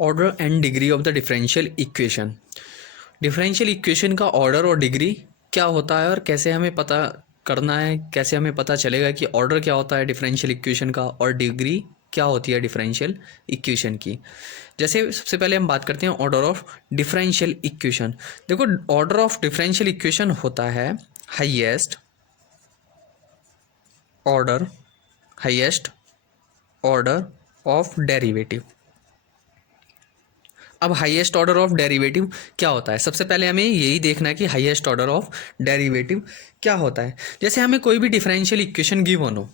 Order and degree of the differential equation. Differential equation का order और degree क्या होता है और कैसे हमें पता करना है, कैसे हमें पता चलेगा कि ऑर्डर क्या होता है डिफरेंशियल इक्वेशन का और डिग्री क्या होती है डिफरेंशियल इक्वेशन की। जैसे सबसे पहले हम बात करते हैं ऑर्डर ऑफ डिफरेंशियल इक्वेशन। देखो, ऑर्डर ऑफ डिफरेंशियल इक्वेशन होता है highest order, highest order of derivative. अब हाईएस्ट ऑर्डर ऑफ डेरिवेटिव क्या होता है, सबसे पहले हमें यही देखना है कि हाईएस्ट ऑर्डर ऑफ डेरिवेटिव क्या होता है। जैसे हमें कोई भी डिफरेंशियल इक्वेशन गिवन हो,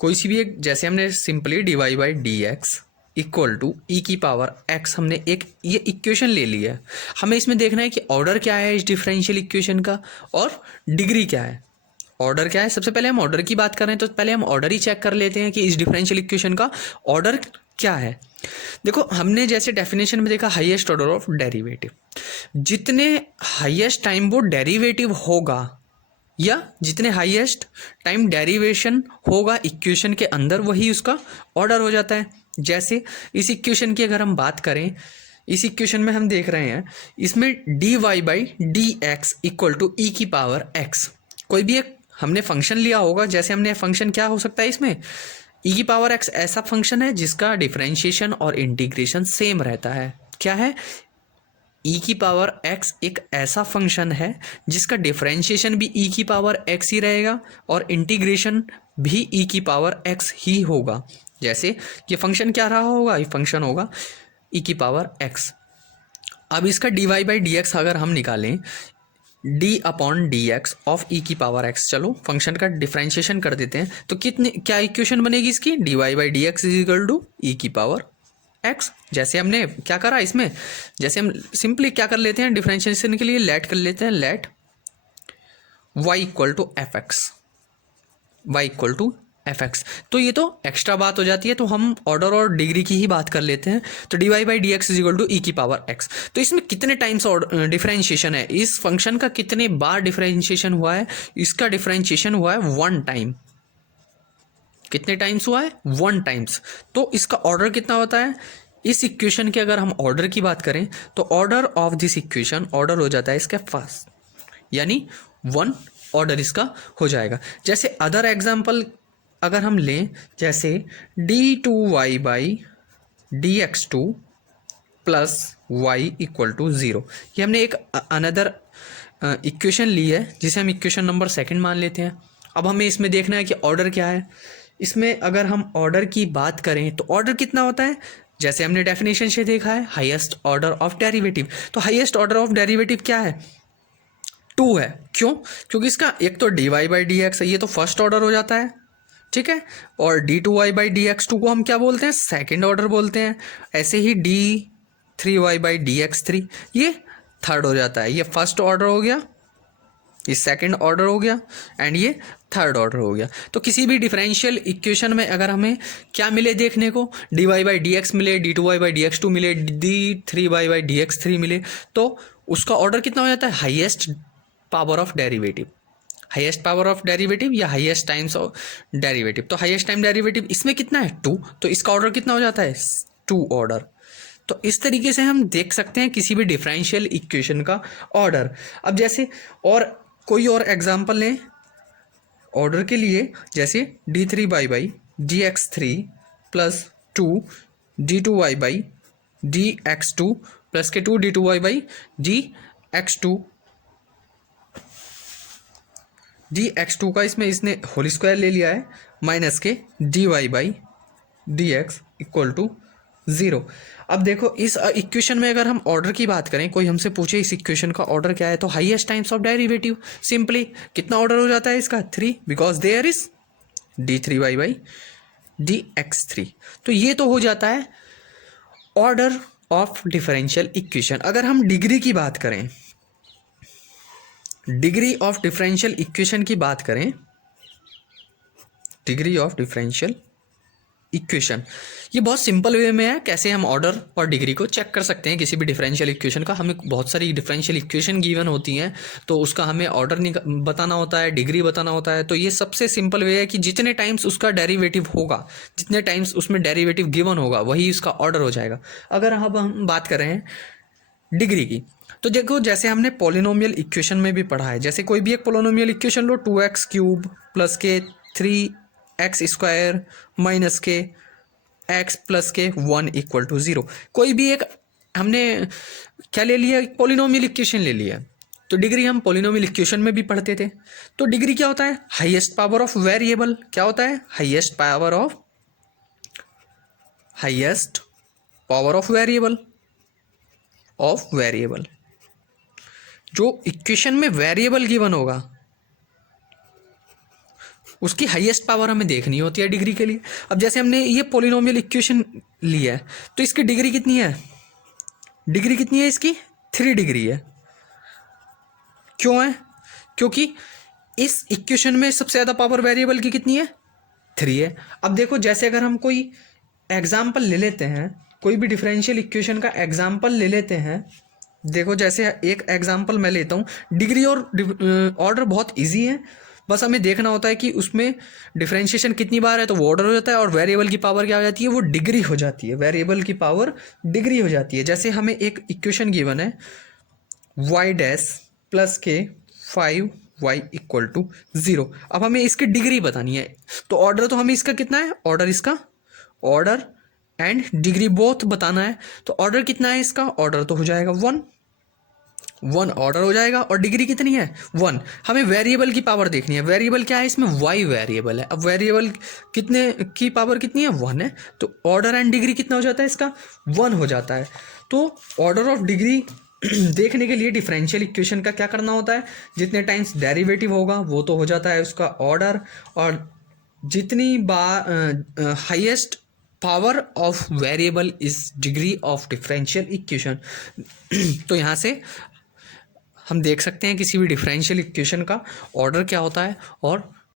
कोई सी भी एक, जैसे हमने simply d y by d x equal to e की पावर एक्स, हमने एक ये इक्वेशन ले लिया है। हमें इसमें देखना है कि ऑर्डर क्या है इस डिफरेंशियल इक्वेशन का और डिग्री क्या है। ऑर्डर क्या है, सबसे पहले हम ऑर्डर की बात कर रहे हैं तो पहले हम ऑर्डर ही चेक कर लेते हैं कि इस डिफरेंशियल इक्वेशन का ऑर्डर क्या है। देखो, हमने जैसे डेफिनेशन में देखा हाईएस्ट ऑर्डर ऑफ डेरिवेटिव, जितने हाईएस्ट टाइम वो डेरिवेटिव होगा या जितने हाईएस्ट टाइम डेरिवेशन होगा इक्वेशन के अंदर, वही उसका ऑर्डर हो जाता है। जैसे इस इक्वेशन की अगर हम बात करें, इस इक्वेशन में हम देख रहे हैं इसमें d y by d x equal to e की पावर एक्स, कोई भी एक हमने फंक्शन लिया होगा। जैसे हमने फंक्शन क्या हो सकता है इसमें, ई की पावर एक्स ऐसा फंक्शन है जिसका डिफरेंशिएशन और इंटीग्रेशन सेम रहता है। क्या है, ई की पावर एक्स एक ऐसा फंक्शन है जिसका डिफरेंशिएशन भी ई की पावर एक्स ही रहेगा और इंटीग्रेशन भी ई की पावर एक्स ही होगा। जैसे ये फंक्शन क्या रहा होगा, ये फंक्शन होगा ई की पावर एक्स। अब इसका d y by d x अगर हम निकालें, d upon d x of e की पावर एक्स, चलो फंक्शन का डिफरेंशिएशन कर देते हैं तो कितनी क्या इक्वेशन बनेगी इसकी, d y by d x is equal to e की पावर एक्स। जैसे हमने क्या करा इसमें, जैसे हम सिंपली क्या कर लेते हैं डिफरेंशिएशन के लिए, लेट कर लेते हैं, let y equal to f x, y equal to f x. तो ये तो एक्स्ट्रा बात हो जाती है, तो हम ऑर्डर और डिग्री की ही बात कर लेते हैं। तो d y by d x is equal to e की पावर एक्स। तो इसमें कितने टाइम्स डिफरेंशिएशन है, इस फंक्शन का कितने बार डिफरेंशिएशन हुआ है, इसका डिफरेंशिएशन हुआ है 1 टाइम। कितने टाइम्स हुआ है, 1 टाइम्स। तो इसका ऑर्डर कितना होता है, इस इक्वेशन के अगर हम ऑर्डर की बात करें तो order of this equation, order हो जाता है इसका फर्स्ट, यानी 1 ऑर्डर इसका हो जाएगा। जैसे अदर एग्जाम्पल अगर हम लें, जैसे d two y by d x two plus y equal to 0, ये हमने एक अनदर इक्वेशन ली है जिसे हम इक्वेशन नंबर 2 मान लेते हैं। अब हमें इसमें देखना है कि ऑर्डर क्या है। इसमें अगर हम ऑर्डर की बात करें तो ऑर्डर कितना होता है, जैसे हमने डेफिनेशन से देखा है हाईएस्ट ऑर्डर ऑफ डेरिवेटिव। तो हाईएस्ट ऑर्डर ऑफ डेरिवेटिव क्या है, 2 है। क्यों, क्योंकि इसका एक तो d y by d x है, ये तो फर्स्ट ऑर्डर हो जाता है, ठीक है। और d two y by d x two को हम क्या बोलते हैं, सेकेंड ऑर्डर बोलते हैं। ऐसे ही d three y by d x three, ये थर्ड हो जाता है। ये फर्स्ट ऑर्डर हो गया, ये सेकंड ऑर्डर हो गया एंड ये थर्ड ऑर्डर हो गया। तो किसी भी डिफरेंशियल इक्वेशन में अगर हमें क्या मिले देखने को, d y by d x मिले, d two y by d x two मिले, d three y by d x three मिले, तो उसका ऑर्डर कितना हो जाता है, highest power of derivative. Highest power of derivative या हाईएस्ट टाइम्स ऑफ डेरिवेटिव। तो हाईएस्ट टाइम डेरिवेटिव इसमें कितना है, 2, तो इसका ऑर्डर कितना हो जाता है, 2 ऑर्डर। तो इस तरीके से हम देख सकते हैं किसी भी डिफरेंशियल इक्वेशन का ऑर्डर। अब जैसे और कोई और एग्जांपल लें ऑर्डर के लिए, जैसे d three y by d x three plus 2 d two y by d x two plus k 2 d two y by d x two, d x two का इसमें इसने होल स्क्वायर ले लिया है, minus k d y by d x equal to 0। अब देखो इस equation में अगर हम ऑर्डर की बात करें, कोई हमसे पूछे इस इक्वेशन का ऑर्डर क्या है, तो highest times of derivative, simply कितना ऑर्डर हो जाता है इसका, 3, because there is d three y by d x three. तो ये तो हो जाता है ऑर्डर ऑफ डिफरेंशियल इक्वेशन। अगर हम डिग्री की बात करें, डिग्री ऑफ डिफरेंशियल इक्वेशन की बात करें, डिग्री ऑफ डिफरेंशियल इक्वेशन। ये बहुत सिंपल वे में है कैसे हम ऑर्डर और डिग्री को चेक कर सकते हैं किसी भी डिफरेंशियल इक्वेशन का। हमें बहुत सारी डिफरेंशियल इक्वेशन गिवन होती हैं, तो उसका हमें ऑर्डर बताना होता है, डिग्री बताना होता है। तो ये सबसे सिंपल वे है कि जितने टाइम्स उसका डेरिवेटिव होगा, जितने टाइम्स उसमें डेरिवेटिव गिवन होगा, वही उसका ऑर्डर हो जाएगा। अगर अब हम बात कर रहे हैं डिग्री की, तो देखो जैसे हमने पोलिनोमियल इक्वेशन में भी पढ़ा है, जैसे कोई भी एक पोलिनोमियल इक्वेशन लो, 2x³ प्लस के 3x² माइनस के x प्लस के 1 इक्वल टू 0। कोई भी एक हमने क्या ले लिया, पोलिनोमियल इक्वेशन ले लिया। तो डिग्री हम पोलिनोमियल इक्वेशन में भी पढ़ते थे। तो डिग्री क्या होता है, हाईएस्ट पावर ऑफ वेरिएबल। क्या होता है, हाईएस्ट पावर ऑफ वेरिएबल। जो इक्वेशन में वेरिएबल गिवन होगा उसकी हाईएस्ट पावर हमें देखनी होती है डिग्री के लिए। अब जैसे हमने ये पोलिनोमियल इक्वेशन लिया है, तो इसकी डिग्री कितनी है, डिग्री कितनी है इसकी, 3 डिग्री है। क्यों है, क्योंकि इस इक्वेशन में सबसे ज़्यादा पावर वेरिएबल की कितनी है, 3 है। अब देखो जैसे अगर हम कोई एग्जाम्पल ले लेते हैं, कोई भी डिफरेंशियल इक्वेशन का एग्जाम्पल ले लेते हैं। देखो जैसे एक एग्जाम्पल मैं लेता हूँ, डिग्री और ऑर्डर बहुत इजी है, बस हमें देखना होता है कि उसमें डिफरेंशिएशन कितनी बार है तो वो ऑर्डर हो जाता है, और वेरिएबल की पावर क्या हो जाती है, वो डिग्री हो जाती है। वेरिएबल की पावर डिग्री हो जाती है। जैसे हमें एक इक्वेशन गिवन है y डैश प्लस के 5y इक्वल टू 0। अब हमें इसकी डिग्री बतानी है, तो ऑर्डर तो हमें इसका कितना है, ऑर्डर एंड डिग्री बोथ बताना है। तो ऑर्डर कितना है इसका, ऑर्डर तो हो जाएगा 1 ऑर्डर हो जाएगा, और डिग्री कितनी है, 1। हमें वेरिएबल की पावर देखनी है। वेरिएबल क्या है, इसमें y वेरिएबल है। अब वेरिएबल कितने की पावर कितनी है, 1 है। तो ऑर्डर एंड डिग्री कितना हो जाता है इसका, 1 हो जाता है। तो ऑर्डर ऑफ डिग्री देखने के लिए डिफरेंशियल इक्वेशन का क्या करना होता है, जितने टाइम्स डेरिवेटिव होगा वो तो हो जाता है उसका ऑर्डर, और जितनी बार highest power of variable is degree of differential equation. तो यहाँ से हम देख सकते हैं किसी भी डिफरेंशियल इक्वेशन का ऑर्डर क्या होता है और